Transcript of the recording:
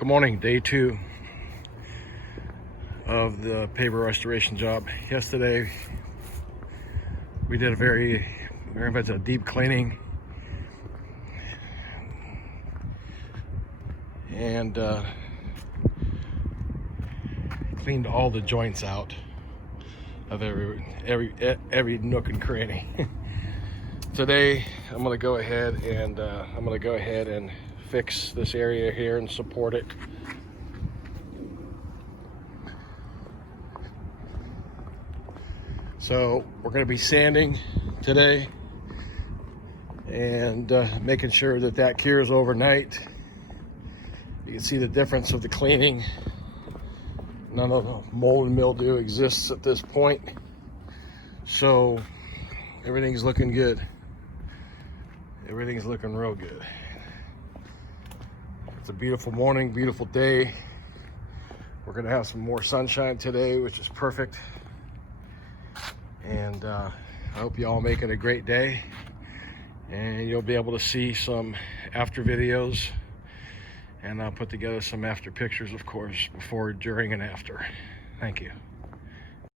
Good morning, day 2 of the paver restoration job. Yesterday we did a very much a deep cleaning and cleaned all the joints out of every nook and cranny. Today I'm gonna go ahead and fix this area here and support it. So we're going to be sanding today and making sure that cures overnight. You can see the difference of the cleaning. None of the mold and mildew exists at this point, so everything's looking good. Everything's looking real good. It's a beautiful morning, beautiful day. We're gonna have some more sunshine today, which is perfect. And I hope you all make it a great day. And you'll be able to see some after videos. And I'll put together some after pictures, of course, before, during, and after. Thank you.